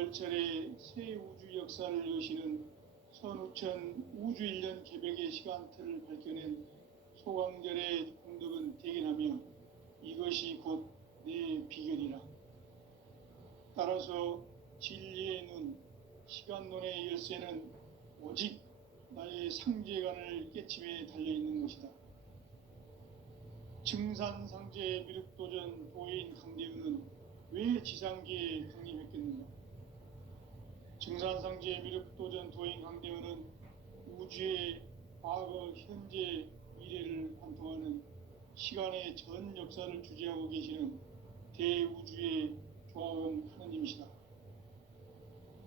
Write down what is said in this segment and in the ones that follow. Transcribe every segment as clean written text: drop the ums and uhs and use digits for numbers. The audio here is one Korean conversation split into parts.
가을철에 새 우주 역사를 여시는 선우천 우주일년 개벽의 시간틀을 밝혀낸 소광절의 공덕은 대견하며 이것이 곧 내 비결이라. 따라서 진리의 눈, 시간론의 열쇠는 오직 나의 상제관을 깨침에 달려있는 것이다. 증산상제의 미륵도전 도인 강대우는 왜 지상계에 강림했겠는가? 증산상제의 미륵도전 도인 강대우는 우주의 과거, 현재, 미래를 관통하는 시간의 전 역사를 주재하고 계시는 대우주의 조화원 하느님이시다.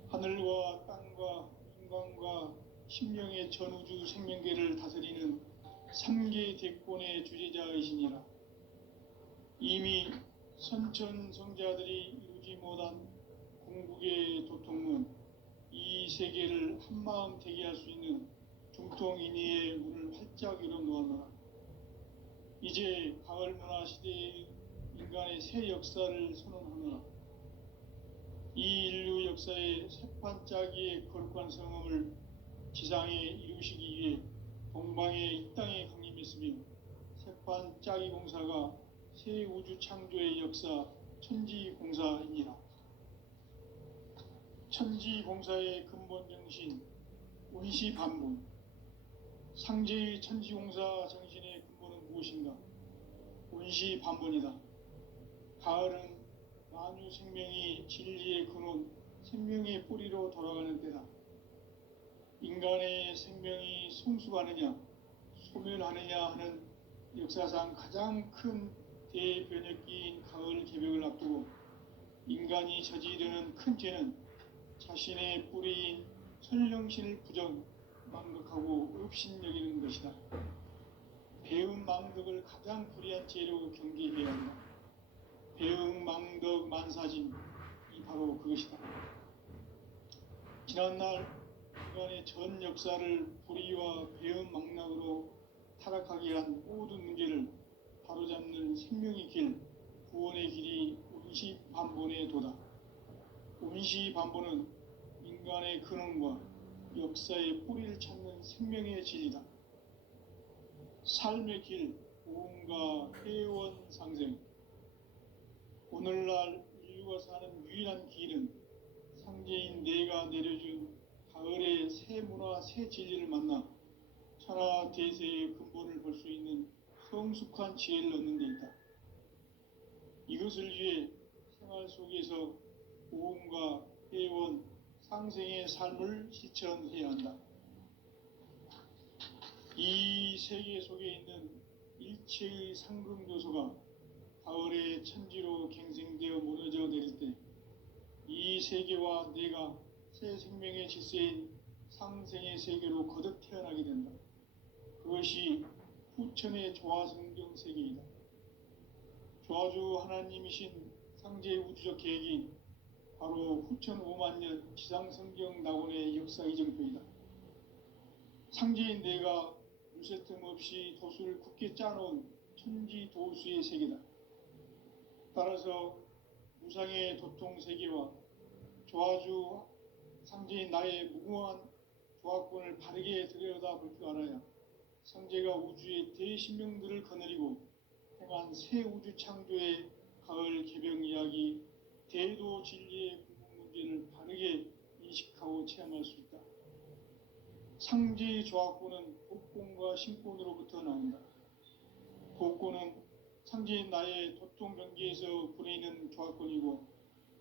하늘과 땅과 인간과 신명의 전우주 생명계를 다스리는 삼계 대권의 주재자이시니라. 이미 선천성자들이 이루지 못한 궁극의 도통문, 이 세계를 한마음 되게 할 수 있는 중통인의의 문을 활짝 열어놓았노라. 이제 가을문화 시대의 인간의 새 역사를 선언하노라. 이 인류 역사의 새판짜기의 거룩한 성음을 지상에 이루시기 위해 동방의 이 땅에 강림했으며 새판짜기 공사가 새 우주 창조의 역사 천지공사이니라. 천지공사의 근본 정신 운시반분. 상제의 천지공사 정신의 근본은 무엇인가? 운시반분이다. 가을은 만유 생명이 진리의 근원, 생명의 뿌리로 돌아가는 때다. 인간의 생명이 성숙하느냐, 소멸하느냐 하는 역사상 가장 큰 대변혁기인 가을 개벽을 앞두고 인간이 저지르는 큰 죄는 자신의 뿌리인 설령신을 망극하고 업신여기는 것이다. 배은망덕을 가장 불의한 죄로 경계해야 한다. 배은망덕 만사진, 이 바로 그것이다. 지난날 인간의 전 역사를 불의와 배은망락으로 타락하게 한 모든 문제를 바로잡는 생명의 길, 구원의 길이 운시반본의 도다. 운시반본은 인간의 근원과 역사의 뿌리를 찾는 생명의 진리다. 삶의 길, 고음과 회원상생. 오늘날 인류가 사는 유일한 길은 상제인 내가 내려준 가을의 새 문화, 새 진리를 만나 천하 대세의 근본을 볼 수 있는 성숙한 지혜를 얻는 데 있다. 이것을 위해 생활 속에서 고음과 회원, 상생의 삶을 실천해야 한다. 이 세계 속에 있는 일체의 상금 요소가 가을의 천지로 갱생되어 무너져 내릴 때 이 세계와 내가 새 생명의 질서인 상생의 세계로 거듭 태어나게 된다. 그것이 후천의 조화성경 세계이다. 조화주 하나님이신 상제의 우주적 계획이 바로 후천 5만년 지상성경 낙원의 역사 이정표이다. 상제인 내가 물새틈 없이 도수를 굳게 짜놓은 천지도수의 세계다. 따라서 무상의 도통세계와 조화주 상제인 나의 무궁한 조화권을 바르게 들여다볼 줄 알아야 상제가 우주의 대신명들을 거느리고 행한 새 우주 창조의 가을 개벽 이야기, 대도 진리의 궁극 문제를 바르게 인식하고 체험할 수 있다. 상제의 조화권은 복권과 신권으로부터 나온다. 복권은 상제인 나의 도통 경계에서 보내는 조화권이고,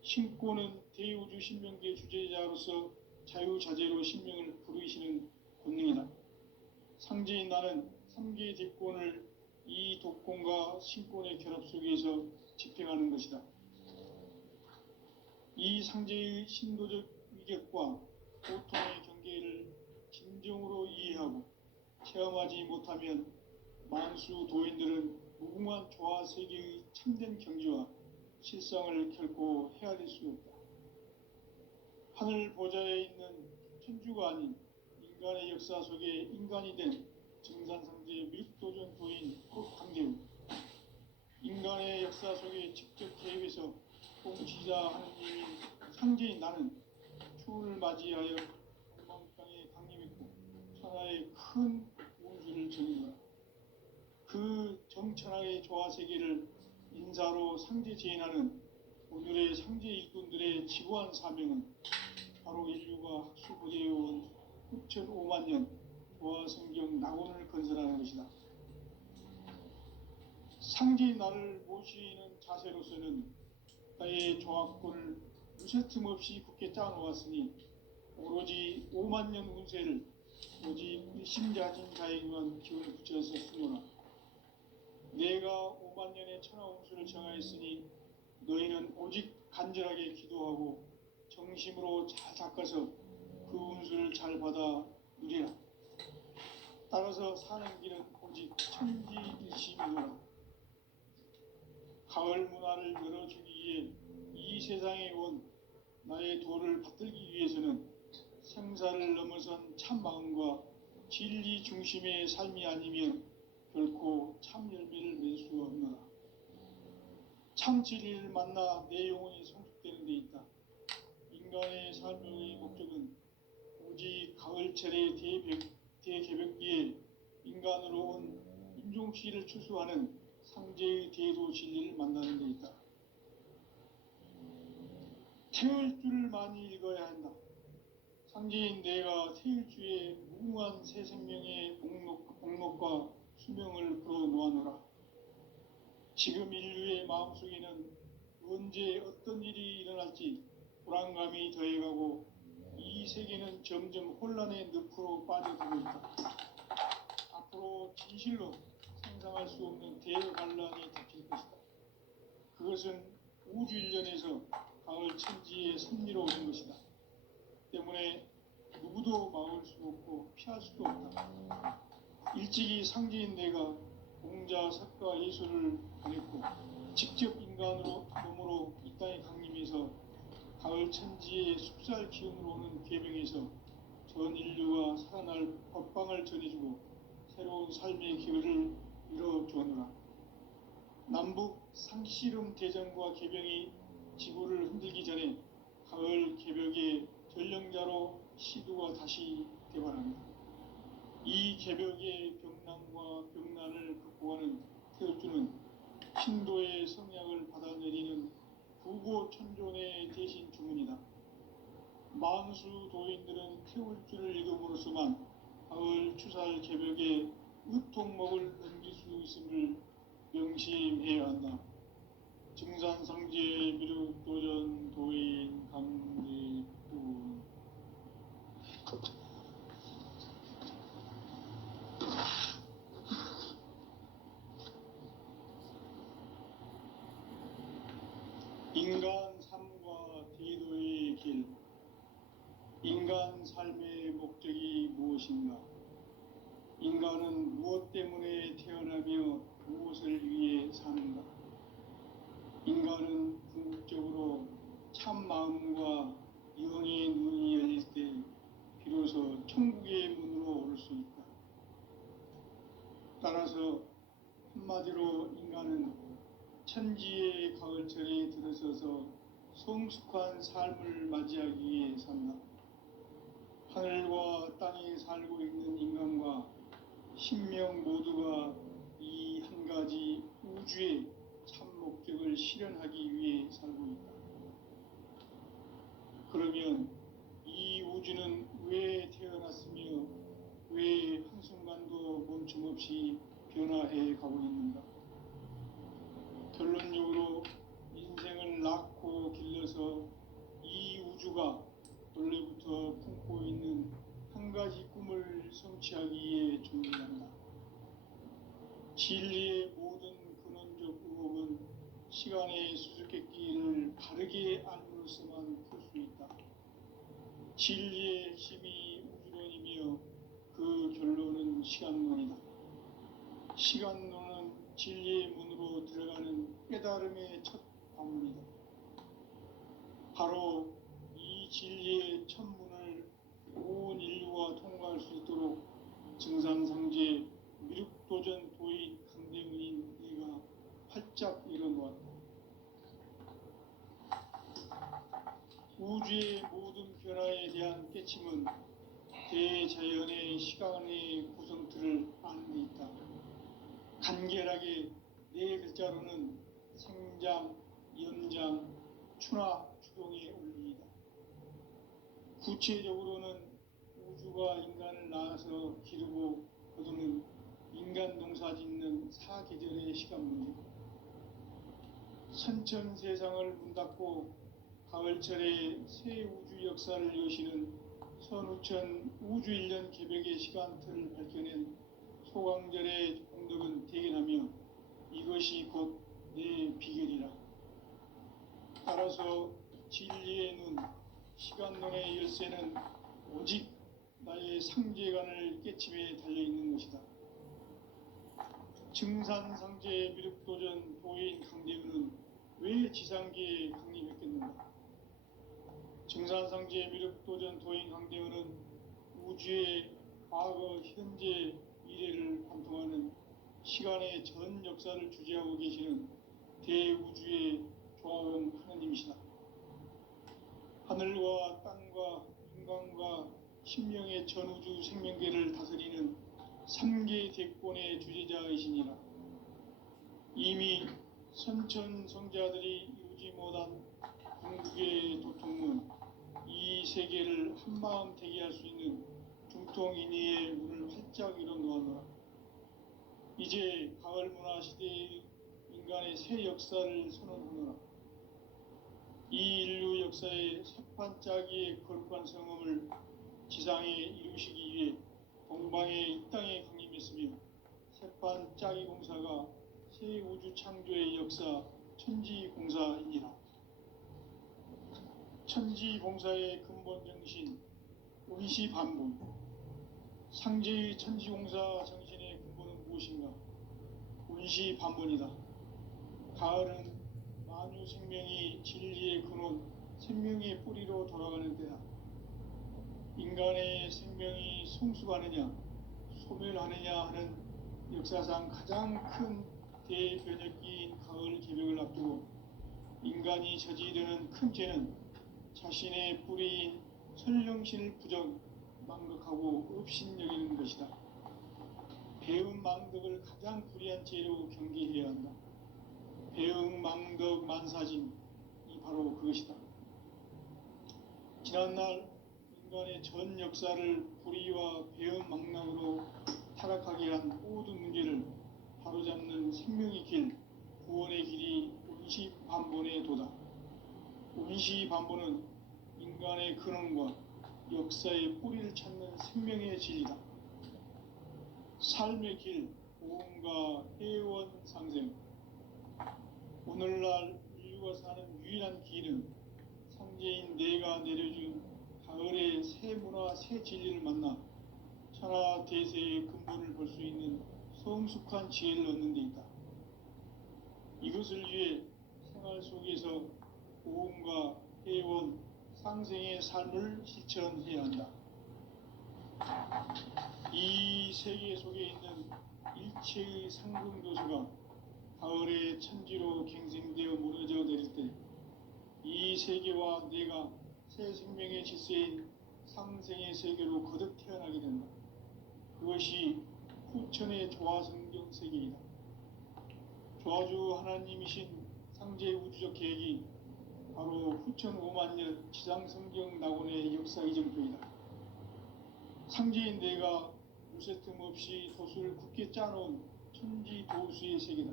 신권은 대우주 신명계 주제자로서 자유자재로 신명을 부르시는 권능이다. 상제인 나는 3개의 대권을 이 독권과 신권의 결합 속에서 집행하는 것이다. 이 상제의 신도적 위격과 고통의 경계를 진정으로 이해하고 체험하지 못하면 만수 도인들은 무궁한 조화 세계의 참된 경지와 실상을 결코 헤아릴 수 없다. 하늘 보좌에 있는 천주가 아닌 인간의 역사 속에 인간이 된 증산상제의 미륵도전 도인 강대우. 인간의 역사 속에 직접 개입해서 통치자 하느님인 상제인 나는 추운을 맞이하여 동방땅에 강림했고 천하에 큰 운수를 전이노라. 그 정천하의 조화세계를 인사로 상제 제인하는 오늘의 상제 일꾼들의 지구한 사명은 바로 인류가 학수고대해온 6,500만 년 조화성경 낙원을 건설하는 것이다. 상제의 나를 모시는 자세로서는 나의 조화권을 무쇠틈 없이 굳게 짜놓았으니 오로지 5만 년 운세를 오직 일심자진 자에게만 기운을 붙여서 쓰노라. 내가 5만 년의 천하 운수를 정하였으니 너희는 오직 간절하게 기도하고 정심으로 잘 닦아서 그 운수를 잘 받아 누리라. 따라서 사는 길은 오직 천지일심이노라. 가을 문화를 열어주기 위해 이 세상에 온 나의 도를 받들기 위해서는 생사를 넘어선 참마음과 진리 중심의 삶이 아니면 결코 참 열매를 맺을 수가 없노라. 참 진리를 만나 내 영혼이 성숙되는 데 있다. 인간의 삶의 목적은 오직 가을철의 대개벽기에 인간으로 온 인종시를 추수하는 상제의 대도 진리를 만나는 데 있다. 태을 줄을 많이 읽어야 한다. 상제인 내가 태일주의 무궁한 새 생명의 목록과 수명을 풀어놓아노라. 지금 인류의 마음속에는 언제 어떤 일이 일어날지 불안감이 더해가고 이 세계는 점점 혼란의 늪으로 빠져들고 있다. 앞으로 진실로 상상할 수 없는 대환란이 닥칠 것이다. 그것은 우주 일련에서 가을 천지의 섭리로 오는 것이다. 때문에 누구도 막을 수 없고 피할 수도 없다. 일찍이 상제인 내가 공자, 석가, 예술을 보냈고 직접 인간으로 몸으로 이 땅에 강림해서 가을 천지의 숲살 기운으로 오는 계명에서 전 인류가 살아날 법방을 전해주고 새로운 삶의 기회를 이뤄주었노라. 남북 상씨름 대전과 개병이 지구를 흔들기 전에 가을 개벽의 전령자로 시두가 다시 개발합니다. 이 개벽의 병난과 병난을 극복하는 태울주는 신도의 성약을 받아내리는 부고천존의 대신 주문이다. 만수 도인들은 태울주를 읽음으로써만 가을 추살 개벽의 의통목을 넘길 수 있음을 명심해야 한다. 증산상제 미륵도전 도인 강대구. 인간 삶과 대도의 길. 인간 삶의 목적이 무엇인가? 인간은 무엇 때문에 태어나며 무엇을 위해 사는가? 인간은 궁극적으로 참 마음과 영의 눈이 열릴 때 비로소 천국의 문으로 오를 수 있다. 따라서 한마디로 인간은 천지의 가을철에 들어서서 성숙한 삶을 맞이하기 위해 산다. 하늘과 땅에 살고 있는 인간과 신명 모두가 이 한 가지 우주의 참 목적을 실현하기 위해 살고 있다. 그러면 이 우주는 왜 태어났으며 왜 한순간도 멈춤없이 변화해 가고 있는가? 결론적으로 인생을 낳고 길러서 이 우주가 원래부터 품고 있는 한 가지 꿈을 성취하기 위해 존재한다. 진리의 모든 근원적 의혹은 시간의 수수께끼를 바르게 알므로써만 풀 수 있다. 진리의 핵심이 우주론이며 그 결론은 시간론이다. 시간론은 진리의 문으로 들어가는 깨달음의 첫 방문이다. 바로 이 진리의 첫 문을 온 인류가 통과할 수 있도록 증산상제 미륵도전 도인 강대문인 네가 활짝 일어놓았다. 우주의 모든 변화에 대한 깨침은 대자연의 시간의 구성틀을 아는 데 있다. 간결하게 네 글자로는 생장, 연장, 추나 추동의 원리이다. 구체적으로는 우주가 인간을 낳아서 기르고 거두는 인간 농사 짓는 사계절의 시간 문제, 선천 세상을 문 닫고 가을철에 새 우주 역사를 여시는 선우천 우주 1년 개벽의 시간틀을 밝혀낸 소강절의 공덕은 대견하며 이것이 곧 내 비결이라. 따라서 진리의 눈, 시간론의 열쇠는 오직 나의 상제관을 깨침에 달려있는 것이다. 증산상제 미륵도전 도인 강대우는 왜 지상계에 강림했겠는가? 증산상제 미륵도전 도인 강대우는 우주의 과거, 현재, 미래를 관통하는 시간의 전 역사를 주재하고 계시는 대우주의 조화원 하나님이시다. 하늘과 땅과 인간과 신명의 전우주 생명계를 다스리는 3계 대권의 주재자이시니라. 이미 선천성자들이 이루지 못한 궁극의 도통문, 이 세계를 한마음 되게 할 수 있는 중통인의의 문을 활짝 열어놓았노라. 이제 가을 문화 시대의 인간의 새 역사를 선언하노라. 이 인류 역사의 새판짜기의 거룩한 성음을 지상에 이루시기 위해 동방의 이 땅에 강림했으며 새판짜기 공사가 새 우주 창조의 역사 천지공사이니라. 천지공사의 근본 정신 운시반본, 상제의 천지공사 정신의 근본은 무엇인가? 운시반본이다. 가을은 만유 생명이 진리의 근원, 생명의 뿌리로 돌아가는 때다. 인간의 생명이 성숙하느냐, 소멸하느냐 하는 역사상 가장 큰 대변혁기인 가을 개벽을 앞두고 인간이 저지르는 큰 죄는 자신의 뿌리인 설령신을 부정, 망극하고 업신여기는 것이다. 배움 망덕을 가장 불의한 죄로 경계해야 한다. 배움 망덕 만사짐이 바로 그것이다. 지난날 인간의 전 역사를 불의와 배움 망락으로 타락하게 한 모든 문제를 바로잡는 생명의 길, 구원의 길이 운시반본의 도다. 운시반본은 인간의 근원과 역사의 뿌리를 찾는 생명의 진리다. 삶의 길, 보험과 회원 상생. 오늘날 인류가 사는 유일한 길은 상제인 내가 내려준 가을의 새 문화, 새 진리를 만나 천하 대세의 근본을 볼 수 있는 성숙한 지혜를 얻는 데 있다. 이것을 위해 생활 속에서 보험과 회원, 상생의 삶을 실천해야 한다. 이 세계 속에 있는 일체의 상승도수가 가을의 천지로 갱생되어 무너져 내릴 때 이 세계와 내가 새 생명의 질서인 상생의 세계로 거듭 태어나게 된다. 그것이 후천의 조화성경 세계이다. 조화주 하나님이신 상제 우주적 계획이 바로 후천 5만 년 지상성경 낙원의 역사 이정표이다. 상제인 내가 무쇠틈 없이 도수를 굳게 짜놓은 천지 도수의 세계다.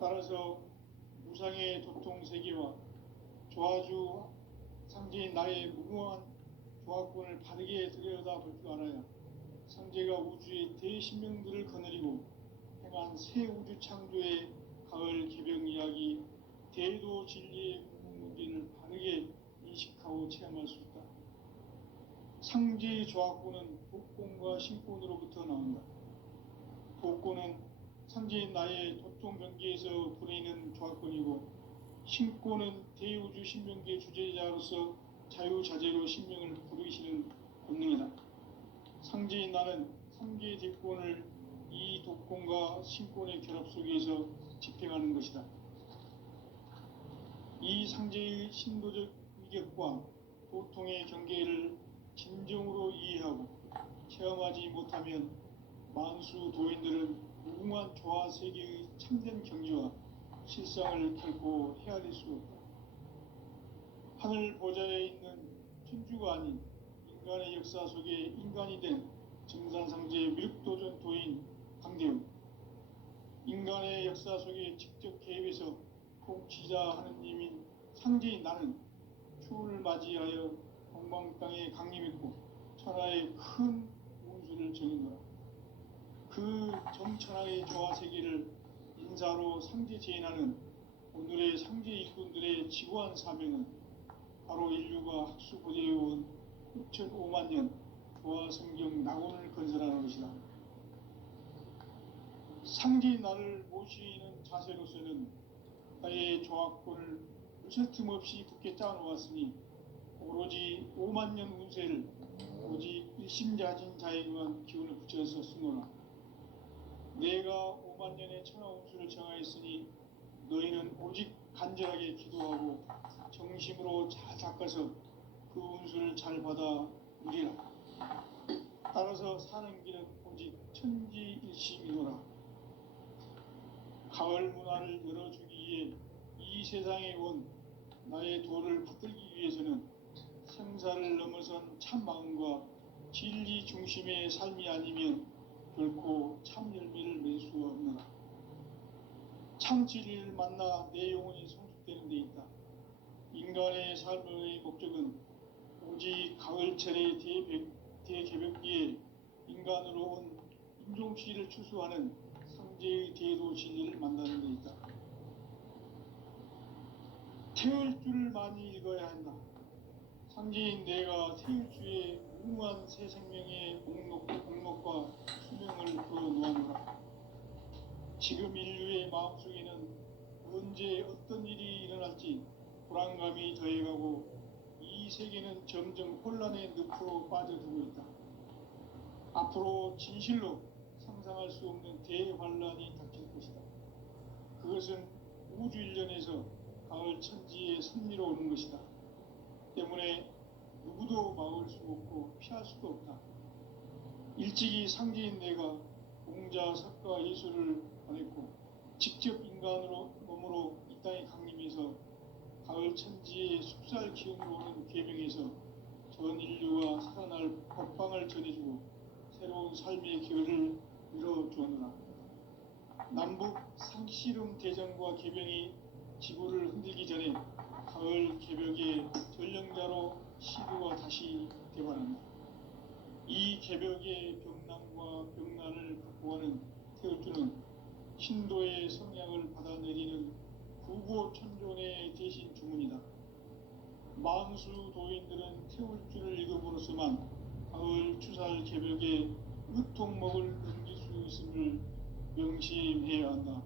따라서 무상의 도통 세계와 조화주 상제인 나의 무궁한 조화권을 바르게 들여다볼 줄 알아야 상제가 우주의 대신명들을 거느리고 행한 새 우주 창조의 가을 개벽 이야기, 대도 진리의 궁극 문제를 바르게 인식하고 체험할 수 있다. 상제의 조화권은 복권과 신권으로부터 나온다. 복권은 상제인 나의 도통 경계에서 부리는 조화권이고, 신권은 대우주 신명계 주제자로서 자유자재로 신명을 부르시는 본능이다. 상제인 나는 3개의 대권을 이 독권과 신권의 결합 속에서 집행하는 것이다. 이 상제의 신도적 위격과 고통의 경계를 진정으로 이해하고 체험하지 못하면 만수 도인들은 무궁한 조화 세계의 참된 경지와 실상을 결코 헤아릴 수 없다. 하늘 보좌에 있는 천주가 아닌 인간의 역사 속에 인간이 된 증산상제 미륵도전 도인 강대웅, 인간의 역사 속에 직접 개입해서 통치자 하느님인 상제인 나는 추운을 맞이하여 동방 땅에 강림했고 천하의 큰 운수를 정의노라. 그 정천하의 조화 세계를 인사로 상제 제인하는 오늘의 상제 일꾼들의 지구한 사명은 바로 인류가 학수고대해온 6,500만 년 조화 성경 낙원을 건설하는 것이다. 상제인 나를 모시는 자세로서는 나의 조화권을 무쇠틈 없이 굳게 짜놓았으니 오로지 5만 년 운세를 오직 일심자진 자에게만 기운을 붙여서 쓰노라. 내가 5만 년의 천하 운수를 정하였으니 너희는 오직 간절하게 기도하고 정심으로 잘 닦아서 그 운수를 잘 받아 누리라. 따라서 사는 길은 오직 천지일심이노라. 가을 문화를 열어주기 위해 이 세상에 온 나의 도를 받들기 위해서는 생사를 넘어선 참 마음과 진리 중심의 삶이 아니면 결코 참 열매를 맺을 수 없노라. 참 진리를 만나 내 영혼이 성숙되는 데 있다. 인간의 삶의 목적은 오직 가을철의 대개벽기에 인간으로 온 인종씨를 추수하는 상제의 대도 진리를 만나는 데 있다. 태을 줄을 많이 읽어야 한다. 상제인 내가 태일주의 무궁한 새 생명의 목록과 수명을 풀어놓아노라. 지금 인류의 마음속에는 언제 어떤 일이 일어날지 불안감이 더해가고 이 세계는 점점 혼란의 늪으로 빠져들고 있다. 앞으로 진실로 상상할 수 없는 대환란이 닥칠 것이다. 그것은 우주 일련에서 가을 천지의 섭리로 오는 것이다. 때문에 누구도 막을 수 없고 피할 수도 없다. 일찍이 상제인 내가 공자, 석가, 예수를 보냈고 직접 인간으로 몸으로 이 땅에 강림해서 가을 천지의 숲살 기운으로 오는 계명에서 전 인류가 살아날 법방을 전해주고 새로운 삶의 기회를 열어주었노라. 남북 상씨름 대전과 개병이 지구를 흔들기 전에 가을 개벽의 전령자로 시도가 다시 되어간다. 이 개벽의 병난과 병난을 극복하는 태울주는 신도의 성향을 받아내리는 구고천존의 대신 주문이다. 만수 도인들은 태울주를 읽음으로써만 가을 추살 개벽의 으통목을 넘길 수 있음을 명심해야 한다.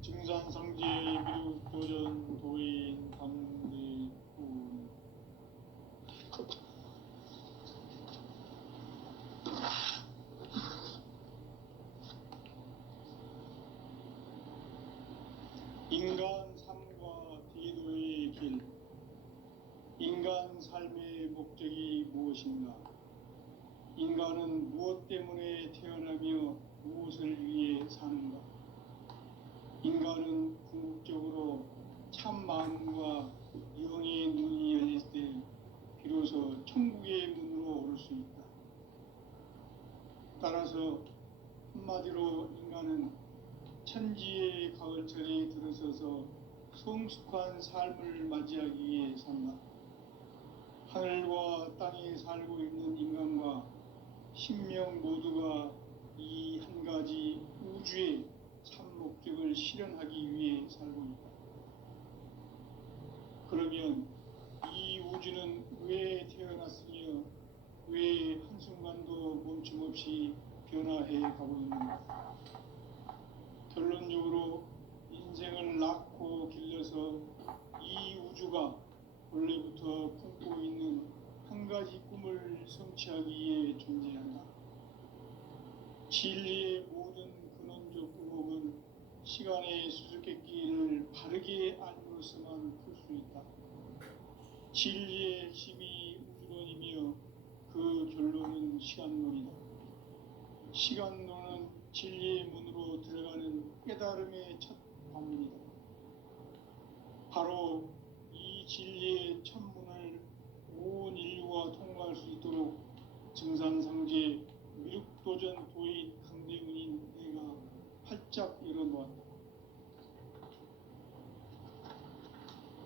증산상제의 미륵도전 도인 강대훈. 인간 삶과 대도의 길. 인간 삶의 목적이 무엇인가? 인간은 무엇 때문에 태어나며 무엇을 위해 사는가? 인간은 궁극적으로 참 마음과 영의 눈이 열릴 때 비로소 천국의 문으로 오를 수 있다. 따라서 한마디로 인간은 천지의 가을철에 들어서서 성숙한 삶을 맞이하기 위해 산다. 하늘과 땅에 살고 있는 인간과 신명 모두가 이 한 가지 우주의 참 목적을 실현하기 위해 살고 있다. 그러면 이 우주는 왜 태어났으며 왜 한순간도 멈춤없이 변화해 가고 있는가? 결론적으로 인생을 낳고 길러서 이 우주가 원래부터 품고 있는 한 가지 꿈을 성취하기 위해 존재한다. 진리의 모든 근원적 의혹은 시간의 수수께끼를 바르게 알므로서만 풀 수 있다. 진리의 핵심이 우주론이며 그 결론은 시간론이다. 시간론은 진리의 문으로 들어가는 깨달음의 첫 관문이다. 바로 이 진리의 첫 문을 온 인류가 통과할 수 있도록 증산상제 미륵도전 도인 강대문인 내가 활짝 열어놓았다.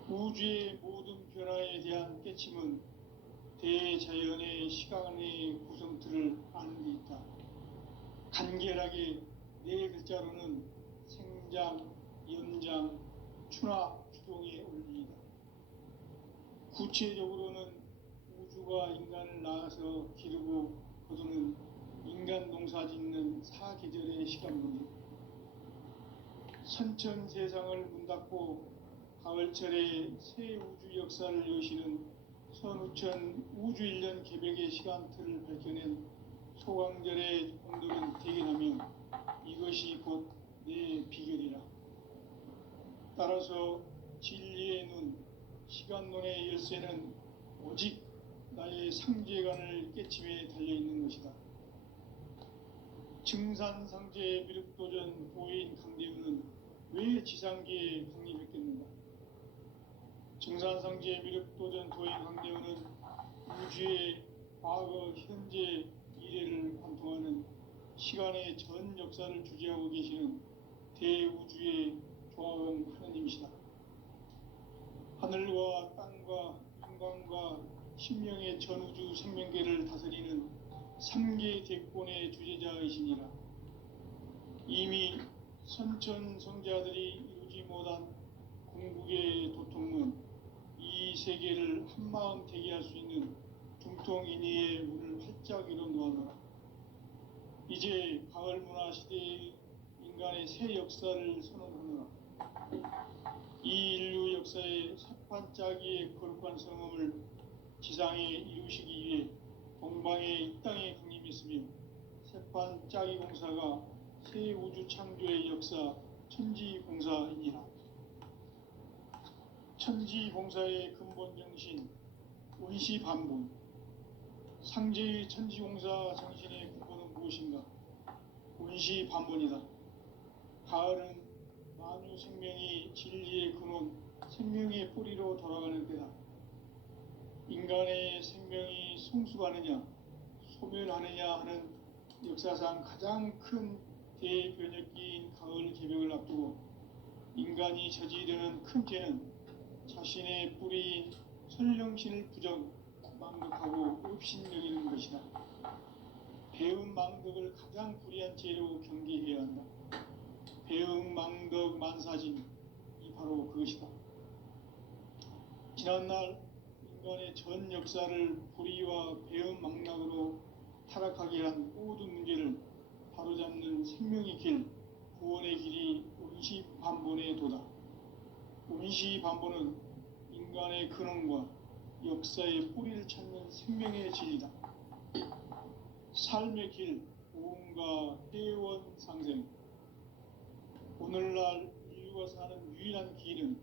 우주의 모든 변화에 대한 깨침은 대자연의 시간의 구성틀을 아는 데 있다. 간결하게 네 글자로는 생장, 연장, 추나 추동의 원리이다. 구체적으로는 우주가 인간을 낳아서 기르고 거두는 인간 농사 짓는 사계절의 시간론이다. 선천 세상을 문 닫고 가을철에 새 우주 역사를 여시는 선우천 우주 1년 개백의 시간틀을 밝혀낸 소강절의 공들은 대견하며 이것이 곧 내 비결이라. 따라서 진리의 눈, 시간론의 열쇠는 오직 나의 상제관을 깨침에 달려있는 것이다. 증산상제 미륵도전 도인 강대훈은 왜 지상계에 강림했겠는가? 증산상제 미륵도전 도인 강대훈은 우주의 과거, 현재, 미래를 관통하는 시간의 전 역사를 주재하고 계시는 대우주의 조화원 하느님이시다. 하늘과 땅과 인간과 신명의 전우주 생명계를 다스리는 3계 대권의 주재자이시니라. 이미 선천 성자들이 이루지 못한 궁극의 도통문, 이 세계를 한마음 되게 할 수 있는 중통인의의 문을 활짝 열어놓아노라. 이제 가을 문화 시대의 인간의 새 역사를 선언하노라. 이 인류 역사의 새판짜기의 거룩한 성음을 지상에 이루시기 위해 동방의 이 땅에 강림했으며 새판짜기 공사가 새 우주 창조의 역사 천지공사이니라. 천지공사의 근본 정신 원시반본, 상제의 천지공사 정신의 근본은 무엇인가? 원시반본이다. 가을은 만유 생명이 진리의 근원, 생명의 뿌리로 돌아가는 때다. 인간의 생명이 성숙하느냐, 소멸하느냐 하는 역사상 가장 큰 대변혁기인 가을 개벽을 앞두고 인간이 저지르는 큰 죄는 자신의 뿌리인 설령신을 부정, 망덕하고 업신여기는 것이다. 배음 망덕을 가장 불의한 죄로 경계해야 한다. 배음 망덕 만사진, 이 바로 그것이다. 지난날 인간의 전 역사를 불의와 배음 망락으로 타락하게 한 모든 문제를 바로잡는 생명의 길, 구원의 길이 원시반본의 도다. 원시반본은 인간의 근원과 역사의 뿌리를 찾는 생명의 진리다. 삶의 길, 보험과 회원 상생. 오늘날 인류가 사는 유일한 길은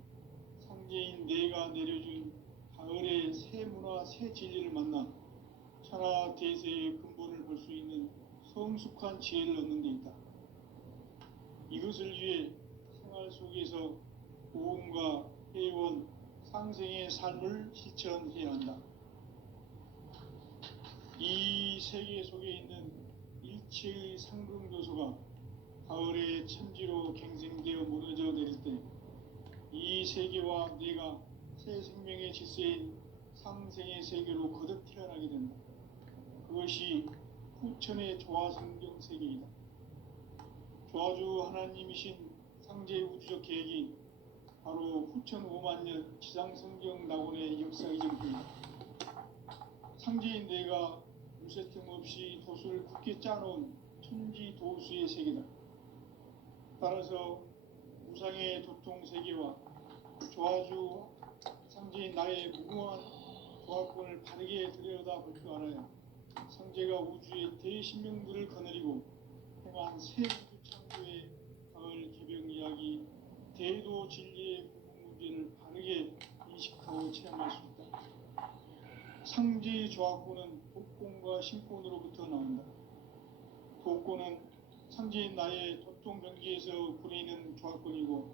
상제인 내가 내려준 가을의 새 문화, 새 진리를 만나 천하 대세의 근본을 볼 수 있는 성숙한 지혜를 얻는 데 있다. 이것을 위해 생활 속에서 보험과 회원, 상생의 삶을 실천해야 한다. 이 세계 속에 있는 일체의 상승교소가 가을의 천지로 갱생되어 무너져 내릴 때 이 세계와 내가 새 생명의 질서인 상생의 세계로 거듭 태어나게 된다. 그것이 후천의 조화성경 세계이다. 조화주 하나님이신 상제 우주적 계획이 바로 후천 5만년 지상성경 낙원의 역사의 전부이다. 상제인 내가 물새틈 없이 도수를 굳게 짜놓은 천지 도수의 세계다. 따라서 우상의 도통 세계와 조화주 상제인 나의 무궁한 조화권을 바르게 들여다볼 줄 알아야 상제가 우주의 대신명들을 거느리고 행한 새 우주 창조의 가을 개벽 이야기, 대도 진리의 궁극 문제를 바르게 인식하고 체험할 수 있다. 상제의 조합권은 독권과 신권으로부터 나온다. 독권은 상제인 나의 도통 경기에서 부리는 조합권이고,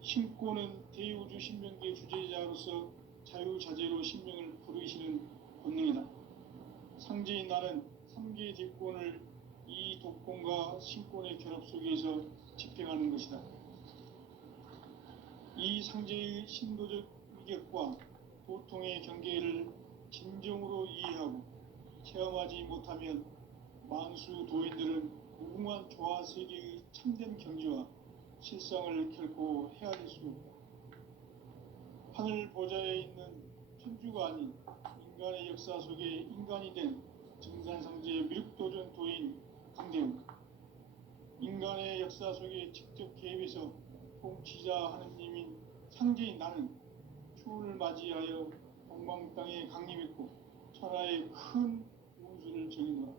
신권은 대우주 신명기의 주제자로서 자유자재로 신명을 부르시는 권능이다. 상제인 나는 3개의 뒷권을 이 독권과 신권의 결합 속에서 집행하는 것이다. 이 상제의 신도적 위격과 도통의 경계를 진정으로 이해하고 체험하지 못하면 만수 도인들은 무궁한 조화 세계의 참된 경지와 실상을 결코 헤아릴 수 없다. 하늘 보좌에 있는 천주가 아닌 인간의 역사 속에 인간이 된 증산상제의 미륵도전 도인 강대웅, 인간의 역사 속에 직접 개입해서 통치자 하느님인 상제인 나는 추운을 맞이하여 동방 땅에 강림했고 천하의 큰 운수를 정해놓아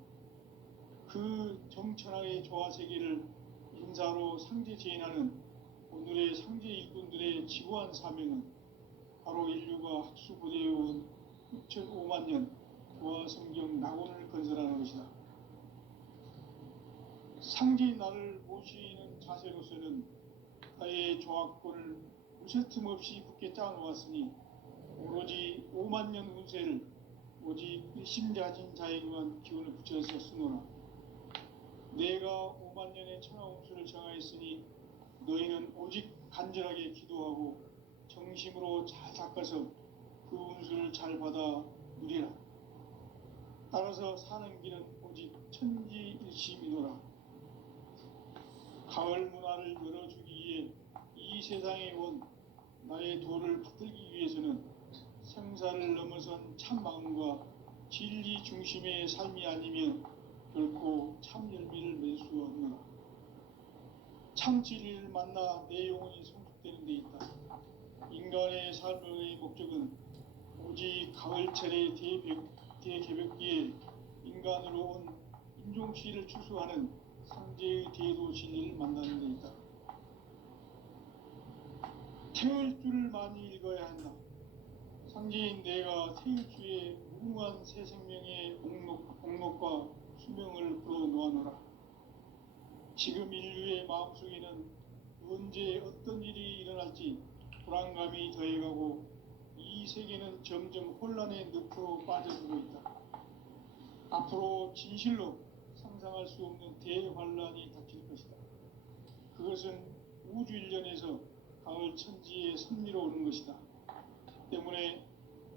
그 정천하의 조화 세계를 인사로 상제 제인하는 오늘의 상제 일꾼들의 지구한 사명은 바로 인류가 학수고대에 온 6,500만 년 조화 성경 낙원을 건설하는 것이다. 상제인 나를 모시는 자세로서는 나의 조합권을 무쇠틈 없이 굳게 짜놓았으니 오로지 5만 년 운세를 오직 일심자진 자에게만 기운을 붙여서 쓰노라. 내가 5만 년의 천하 운수를 정하였으니 너희는 오직 간절하게 기도하고 정심으로 잘 닦아서 그 운수를 잘 받아 누리라. 따라서 사는 길은 오직 천지일심이노라. 가을 문화를 열어주기 위해 이 세상에 온 나의 도를 받들기 위해서는 생사를 넘어선 참 마음과 진리 중심의 삶이 아니면 결코 참 열매를 맺을 수 없노라. 참 진리를 만나 내 영혼이 성숙되는 데 있다. 인간의 삶의 목적은 오직 가을철의 대개벽기에 인간으로 온 인종시를 추수하는 상제의 대도 진리를 만나는 데 있다. 태울 줄을 많이 읽어야 한다. 상제인 내가 태울 주의 무궁한 새 생명의 목록과 수명을 풀어놓아노라. 지금 인류의 마음속에는 언제 어떤 일이 일어날지 불안감이 더해가고 이 세계는 점점 혼란의 늪으로 빠져들고 있다. 앞으로 진실로 상상할 수 없는 대환란이 닥칠 것이다. 그것은 우주 일련에서 가을 천지에 선미로 오는 것이다. 때문에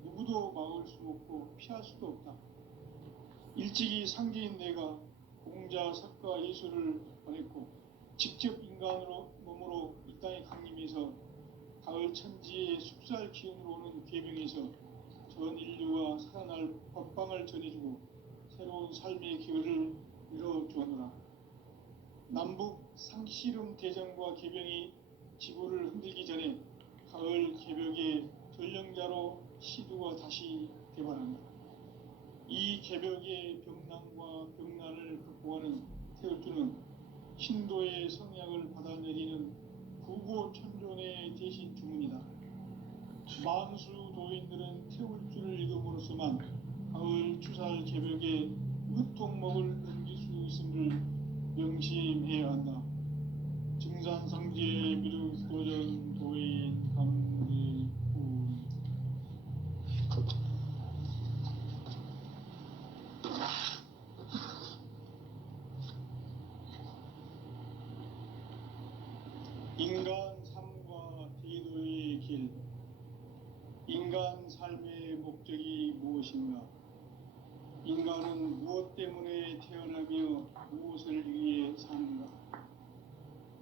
누구도 막을 수 없고 피할 수도 없다. 일찍이 상제인 내가 공자, 석가, 예수를 보냈고 직접 인간으로 몸으로 이 땅에 강림해서 가을 천지의 숲살 기운으로 오는 계명에서 전 인류가 살아날 법방을 전해주고 새로운 삶의 기회를 이뤄주었노라. 남북 상씨름 대전과 개병이 지구를 흔들기 전에 가을 개벽의 전령자로 시두가 다시 개발한다. 이 개벽의 병난과 병난을 극복하는 태울주는 신도의 성약을 받아내리는 구고천존의 대신 주문이다. 만수 도인들은 태울주를 읽음으로써만 가을 추살 개벽의 의통목을 넘길 수 있음을 명심해야 한다. 증산상제 미륵도전 도인 강대훈. 인간 삶과 대도의 길. 인간 삶의 목적이 무엇인가? 인간은 무엇 때문에 태어나며 무엇을 위해 사는가?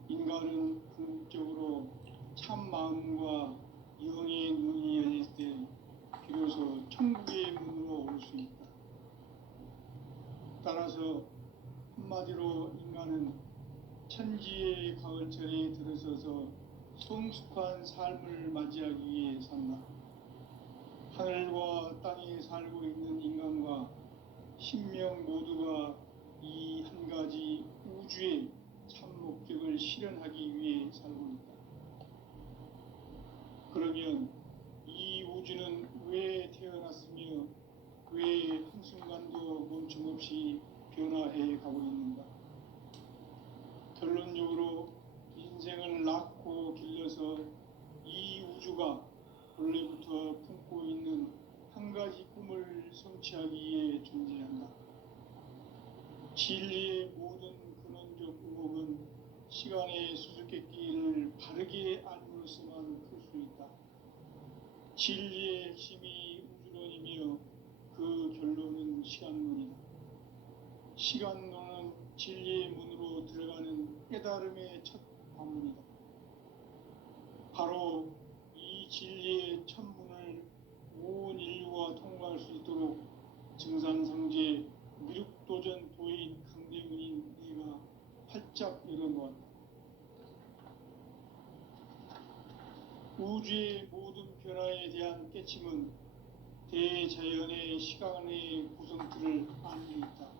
인간은 궁극적으로 참 마음과 영의 눈이 열릴 때 비로소 천국의 문으로 올 수 있다. 따라서 한마디로 인간은 천지의 가을철에 들어서서 성숙한 삶을 맞이하기 위해 산다. 하늘과 땅에 살고 있는 인간과 신명 모두가 이 한 가지 우주의 참 목적을 실현하기 위해 살고 있다. 그러면 이 우주는 왜 태어났으며 성취하기 위해 존재한다. 진리의 모든 근원적 의혹은 시간의 수수께끼를 바르게 알므로서만 풀 수 있다. 진리의 핵심이 우주론이며 그 결론은 시간론이다. 시간론은 진리의 문으로 들어가는 깨달음의 첫 관문이다. 바로 이 진리의 첫 문을 온 인류가 통과할 수 있도록 증산상제 미륵도전 도인 강대문인 내가 활짝 열어놓았다. 우주의 모든 변화에 대한 깨침은 대자연의 시간의 구성틀을 안고 있다.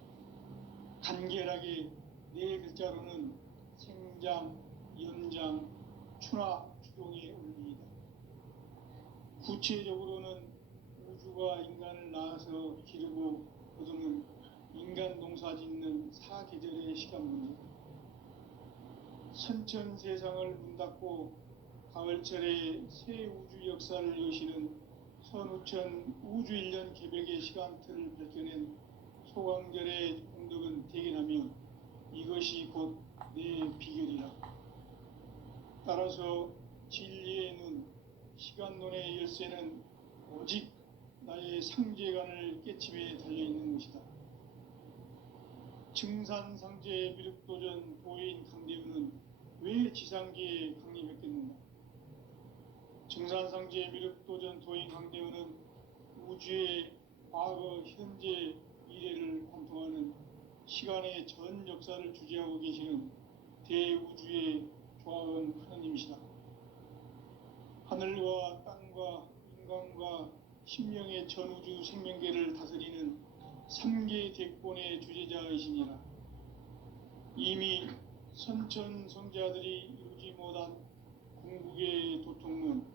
간결하게 네 글자로는 생장, 연장, 추나 추동의 원리이다. 구체적으로는 우주가 인간을 낳아서 기르고 거두는 인간 농사 짓는 사계절의 시간 문제, 선천 세상을 문 닫고 가을철에 새 우주 역사를 여시는 선우천 우주 1년 개벽의 시간틀을 밝혀낸 소강절의 공덕은 대견하며 이것이 곧 내 비결이라. 따라서 진리의 눈, 시간론의 열쇠는 오직 나의 상제관을 깨침에 달려있는 것이다. 증산상제 미륵도전 도인 강대문은 왜 지상계에 강림했겠는가? 증산상제 미륵도전 도인 강대문은 우주의 과거, 현재, 미래를 관통하는 시간의 전 역사를 주재하고 계시는 대우주의 조화원 하나님이시다. 하늘과 땅과 인간과 신명의 전우주 생명계를 다스리는 3개 대권의 주재자이시니라. 이미 선천성자들이 이루지 못한 궁극의 도통문,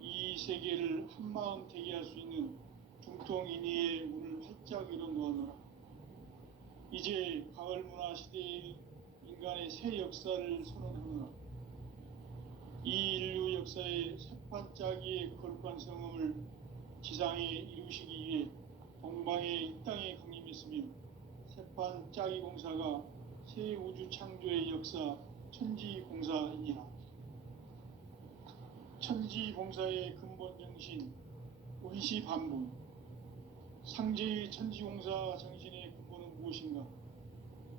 이 세계를 한마음 되게 할 수 있는 중통인의의 문을 활짝 열어놓아노라. 이제 가을문화 시대의 인간의 새 역사를 선언하노라. 이 인류 역사의 새판짜기의 거룩한 성음을 지상에 이루시기 위해 동방의 이 땅에 강림했으며 새판짜기 공사가 새 우주 창조의 역사 천지공사이니라. 천지공사의 근본 정신 원시반본, 상제의 천지공사 정신의 근본은 무엇인가?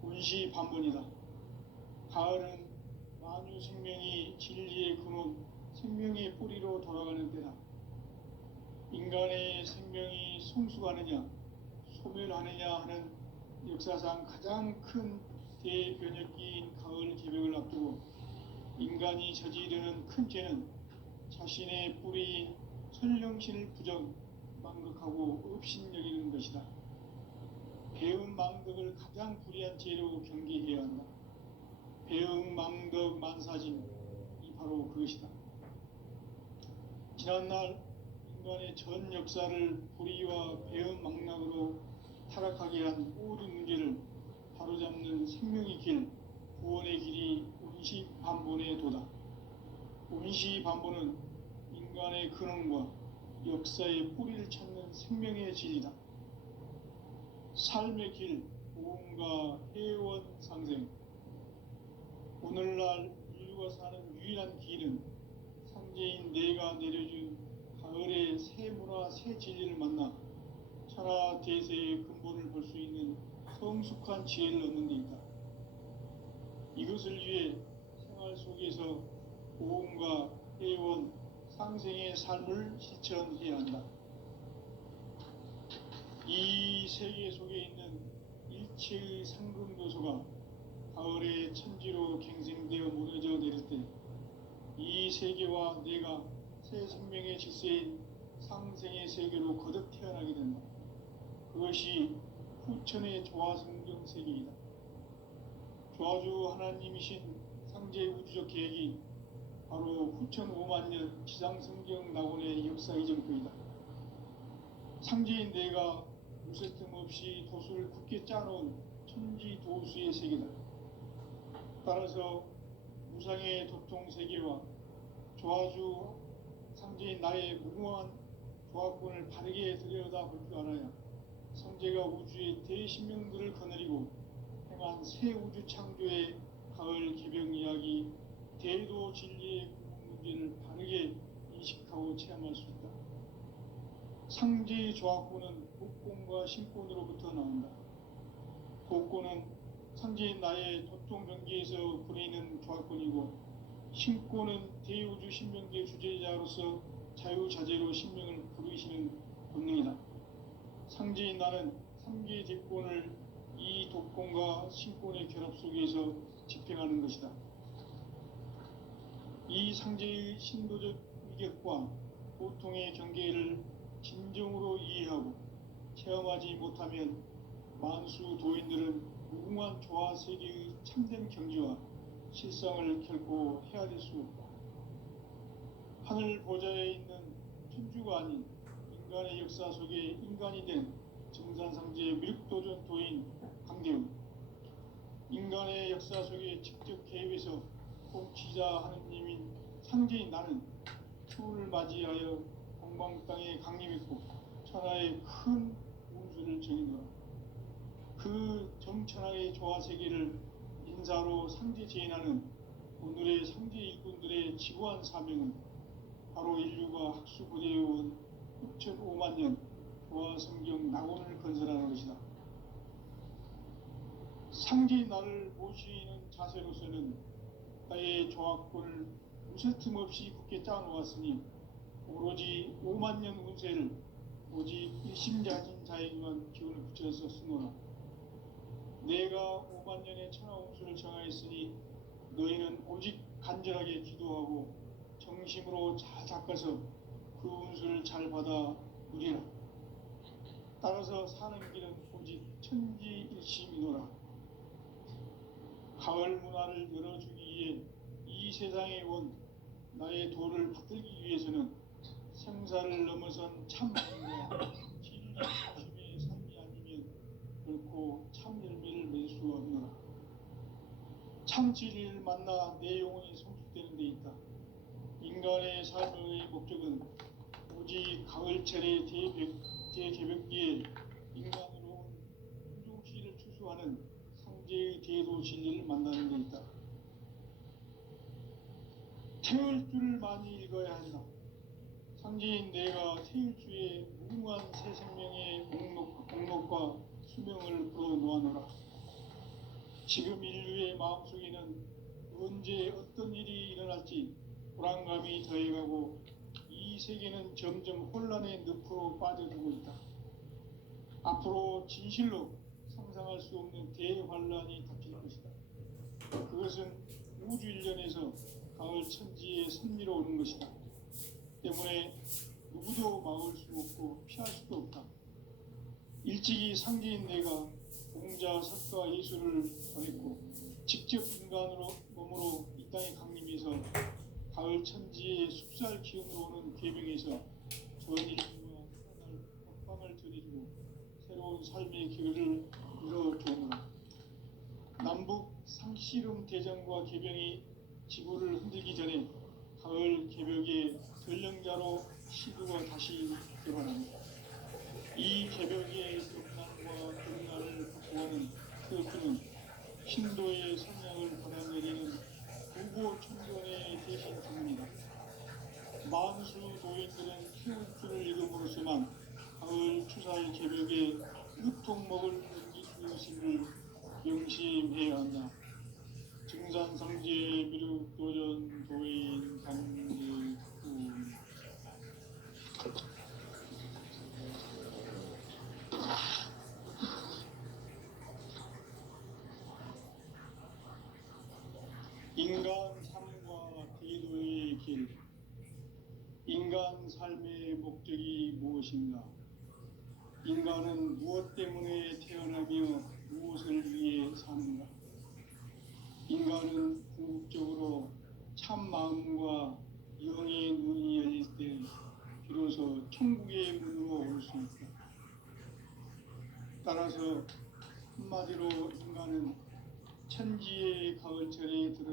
원시반본이다. 가을은 만유 생명이 진리의 근원, 생명의 뿌리로 돌아가는 때다. 인간의 생명이 성숙하느냐, 소멸하느냐 하는 역사상 가장 큰 대변혁기인 가을 개벽을 앞두고 인간이 저지르는 큰 죄는 자신의 뿌리인 설령신을 부정, 망극하고 업신여기는 것이다. 배음 망덕을 가장 불의한 죄로 경계해야 한다. 배음 망덕 만사진이 바로 그것이다. 지난날 인간의 전 역사를 불의와 배음 망락으로 타락하게 한 모든 문제를 바로잡는 생명의 길, 구원의 길이 원시반본의 도다. 원시반본은 인간의 근원과 역사의 뿌리를 찾는 생명의 진리다. 삶의 길, 보험과 회원 상생. 오늘날 인류가 사는 유일한 길은 상제인 내가 내려준 가을의 새 문화, 새 진리를 만나 천하 대세의 근본을 볼 수 있는 성숙한 지혜를 얻는 데 있다. 이것을 위해 생활 속에서 보험과 회원, 상생의 삶을 실천해야 한다. 이 세계 속에 있는 일체의 상금도소가 가을의 천지로 갱생되어 무너져 내릴 때 이 세계와 내가 새 생명의 질서인 상생의 세계로 거듭 태어나게 된다. 그것이 후천의 조화성경 세계이다. 조화주 하나님이신 상제 우주적 계획이 바로 후천 5만 년 지상성경 낙원의 역사 이정표이다. 상제인 내가 무쇠 틈 없이 도수를 굳게 짜놓은 천지도수의 세계다. 따라서 무상의 도통 세계와 조화주 상제인 나의 무모한 조화권을 바르게 들여다볼 줄 알아야 성제가 우주의 대신명들을 거느리고 행한 새 우주 창조의 가을 개병 이야기, 대도 진리의 궁극 문제를 바르게 인식하고 체험할 수 있다. 상제의 조합구는 복권과 신권으로부터 나온다. 복권은 상제인 나의 도통 경계에서 보내는 조합권이고, 신권은 대우주 신명계 주제자로서 자유자재로 신명을 부르시는 본능이다. 상제인 나는 3개의 대권을 이 독권과 신권의 결합 속에서 집행하는 것이다. 이 상제의 신도적 위격과 보통의 경계를 진정으로 이해하고 체험하지 못하면 만수 도인들은 무궁한 조화 세계의 참된 경지와 실상을 결코 헤아릴 수 없다. 하늘 보좌에 있는 천주가 아닌 인간의 역사 속에 인간이 된 정산상제의 밀도전 도인 강대훈, 인간의 역사 속에 직접 개입해서 통치자 하느님인 상제인 나는 추운을 맞이하여 동방 땅에 강림했고 천하의 큰 운수를 정의노라. 그 정천하의 조화세계를 인사로 상제 제인하는 오늘의 상제 일꾼들의 지구한 사명은 바로 인류가 학수고대해온 6,500만 년 조화성경 낙원을 건설하는 것이다. 상제인 나를 모시는 자세로서는 나의 조합권을 무쇠 틈 없이 굳게 짜놓았으니 오로지 5만 년 운세를 오직 일심자진 자에게만 기운을 붙여서 쓰노라. 내가 5만 년의 천하 운수를 정하였으니 너희는 오직 간절하게 기도하고 정심으로 잘 닦아서 그 운수를 잘 받아 누리라. 따라서 사는 길은 오직 천지일심이노라. 가을 문화를 열어주기 위해 이 세상에 온 나의 도를 받들기 위해서는 생사를 넘어선 참만과 진리 중심의 삶이 아니면 결코 참 열매를 맺을 수 없노라. 참 진리를 만나 내 영혼이 성숙되는 데 있다. 인간의 삶의 목적은 오직 가을철의 대개벽기에 인간으로 온 운종시를 추수하는 상제의 대도 진리를 만나는 데 있다. 태울 줄을 많이 읽어야 한다. 상제인 내가 태일주의 무궁한 새 생명의 목록과 수명을 불어놓아노라. 지금 인류의 마음속에는 언제 어떤 일이 일어날지 불안감이 더해가고 이 세계는 점점 혼란의 늪으로 빠져들고 있다. 앞으로 진실로 상상할 수 없는 대환란이 닥칠 것이다. 그것은 우주 일련에서 가을 천지의 선미로 오는 것이다. 때문에 누구도 막을 수 없고 피할 수도 없다. 일찍이 상제인 내가 공자, 석가, 예수를 보냈고 직접 인간으로 몸으로 이 땅에 강림해서 가을 천지의 숲살 기운으로 오는 계명에서 전 인류와 협방을 전해주고 새로운 삶의 기회를 이뤄주오노라. 남북 상씨름 대전과 개병이 지구를 흔들기 전에 가을 개벽의 전령자로 시두가 다시 개발합니다. 이 개벽의 경난과 경난을 극복하는 태극기는 신도의 성향을 받아내리는 부고 천전의 대신 주문이다. 만수 도인들은 태극기를 읽음으로써만 가을 추살 개벽의 으통먹을 넘기수심을 명심해야 한다. 증산상제 미륵도전 도인 강제훈. 인간 삶과 대도의 길. 인간 삶의 목적이 무엇인가? 인간은 무엇 때문에 태어나며 무엇을 위해 사는가? 인간은 궁극적으로 참 마음과 영의 눈이 열릴 때 비로소 천국의 문으로 올 수 있다. 따라서 한마디로 인간은 천지의 가을철에 들어